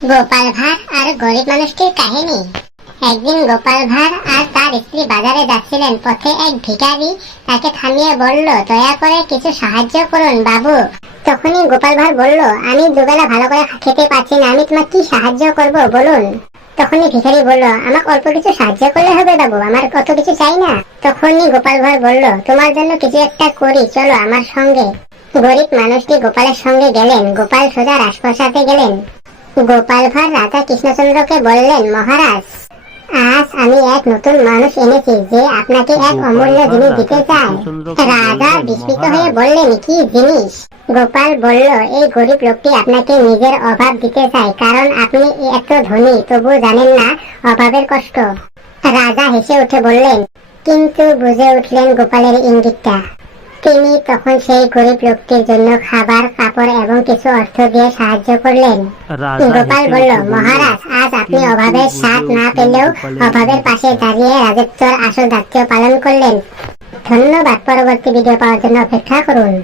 গোপাল ভাঁড় আর গরিব মানুষটির কাহিনী। একদিন গোপাল ভাঁড় আর তার স্ত্রী বাজারে যাচ্ছিলেন, পথে এক ভিখারি তাকে থামিয়ে বলল, দয়া করে কিছু সাহায্য করুন বাবু। তখনই গোপাল ভাঁড় বলল, আমি দুবেলা ভালো করে খেতে পাচ্ছি না, আমি তোমার কি সাহায্য করব বলুন? তখনই ভিখারি বলল, আমাকে অল্প কিছু সাহায্য করলে হবে বাবু, আমার কত কিছু চাই না? তখনই গোপাল ভাঁড় বলল, তোমার জন্য কিছু একটা করি, চলো আমার সঙ্গে। গরিব মানুষটি গোপালের সঙ্গে গেলেন, গোপাল সোজা রাজপ্রসাদে গেলেন। গোপাল ভাঁড় রাজা কৃষ্ণচন্দ্রকে বললেন মহারাজ আজ আমি এক নতুন মানুষ এনেছি যে আপনাকে এক অমূল্য জিনিস দিতে চায়। রাজা বিস্মিত হয়ে বললেন কি জিনিস? গোপাল বলল এই গরিব লোকটি আপনাকে নিজের অভাব দিতে চায় কারণ আপনি এত ধনী তবু জানেন না অভাবের কষ্ট। রাজা হেসে উঠে বললেন কিন্তু বুঝে উঠলেন গোপালের ইঙ্গিতটা। তিনি তখন সেই গরিব লোকটির জন্য খাবার এবং কিছু অর্থ দিয়ে সাহায্য করলেন গোপাল বলল মহারাজ আজ আপনি অভাবের স্বাদ না পেলেও অভাবের পাশে। দাঁড়িয়ে রাজত্বর আসল দায়িত্ব পালন করলেন ধন্যবাদ পরবর্তী ভিডিও পাওয়ার জন্য অপেক্ষা করুন